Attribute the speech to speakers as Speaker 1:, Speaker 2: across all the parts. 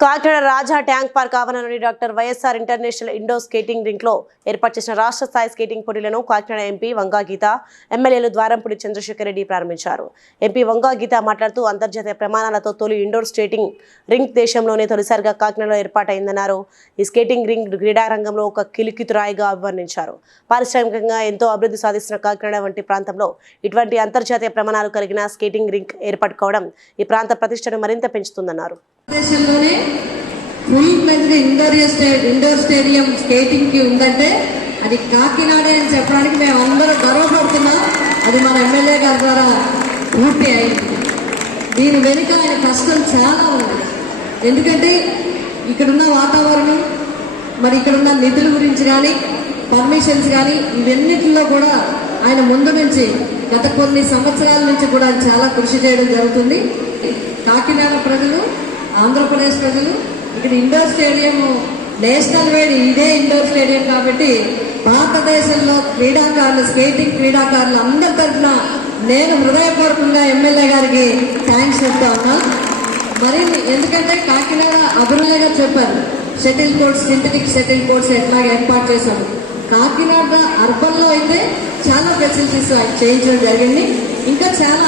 Speaker 1: Kakinada Raja tank park ఆవరణలోని doctor YSR international indoor skating రింక్లో ఏర్పాటు చేసిన రాష్ట్ర స్థాయి స్కేటింగ్ పోటీలను కాకినాడ ఎంపీ వంగా గీత ఎమ్మెల్యేలు ద్వారంపూడి చంద్రశేఖర్ రెడ్డి ప్రారంభించారు. ఎంపీ వంగా గీత మాట్లాడుతూ అంతర్జాతీయ ప్రమాణాలతో తొలి ఇండోర్ స్కేటింగ్ రింక్ దేశంలోనే తొలిసారిగా కాకినాడలో ఏర్పాటైందన్నారు. ఈ స్కేటింగ్ రింగ్ క్రీడారంగంలో ఒక కిలికితురాయిగా అభివర్ణించారు. పారిశ్రామికంగా ఎంతో అభివృద్ధి సాధిస్తున్న కాకినాడ వంటి ప్రాంతంలో ఇటువంటి అంతర్జాతీయ ప్రమాణాలు కలిగిన స్కేటింగ్ రింక్ ఏర్పాటు కావడం ఈ ప్రాంత ప్రతిష్టను మరింత పెంచుతుందన్నారు.
Speaker 2: దేశంలోనే full fledged indoor indoor stadium స్కేటింగ్కి ఉందంటే అది కాకినాడ అని చెప్పడానికి మేము అందరూ గర్వపడుతున్నాం. అది మన ఎమ్మెల్యే గారి ద్వారా పూర్తి అయింది. దీని వెనుక ఆయన కష్టం చాలా ఉంది. ఎందుకంటే ఇక్కడున్న వాతావరణం మరి ఇక్కడున్న నిధుల గురించి కానీ పర్మిషన్స్ కానీ ఇవన్నిటిలో కూడా ఆయన ముందు నుంచి గత కొన్ని సంవత్సరాల నుంచి కూడా చాలా కృషి చేయడం జరుగుతుంది. కాకినాడ ప్రజలు ఆంధ్రప్రదేశ్ ప్రజలు ఇక్కడ ఇండోర్ స్టేడియం నేషనల్ వైడ్ ఇదే ఇండోర్ స్టేడియం కాబట్టి భారతదేశంలో క్రీడాకారులు స్కేటింగ్ క్రీడాకారులు అందరి తరఫున నేను హృదయపూర్వకంగా ఎమ్మెల్యే గారికి థ్యాంక్స్ చెప్తా ఉన్నా. మరి ఎందుకంటే కాకినాడ అభినయ చెప్పారు shuttle courts synthetic shuttle courts ఎట్లాగ ఏర్పాటు చేశాము కాకినాడ అర్బన్లో అయితే చాలా ఫెసిలిటీస్ చేయించడం జరిగింది. ఇంకా చాలా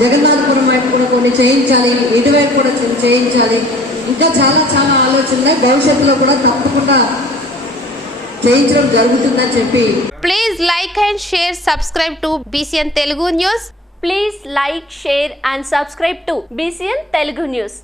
Speaker 2: జగన్నాథపురం వైపు కూడా కొన్ని చేయించాలి ఇటువైపు కూడా చేయించాలి. ఇంకా చాలా చాలా ఆలోచనలే భవిష్యత్తులో కూడా తప్పకుండా చేయించడం జరుగుతుందని చెప్పి
Speaker 3: please like and share subscribe to BCN Telugu news
Speaker 4: please like share and subscribe to BCN Telugu news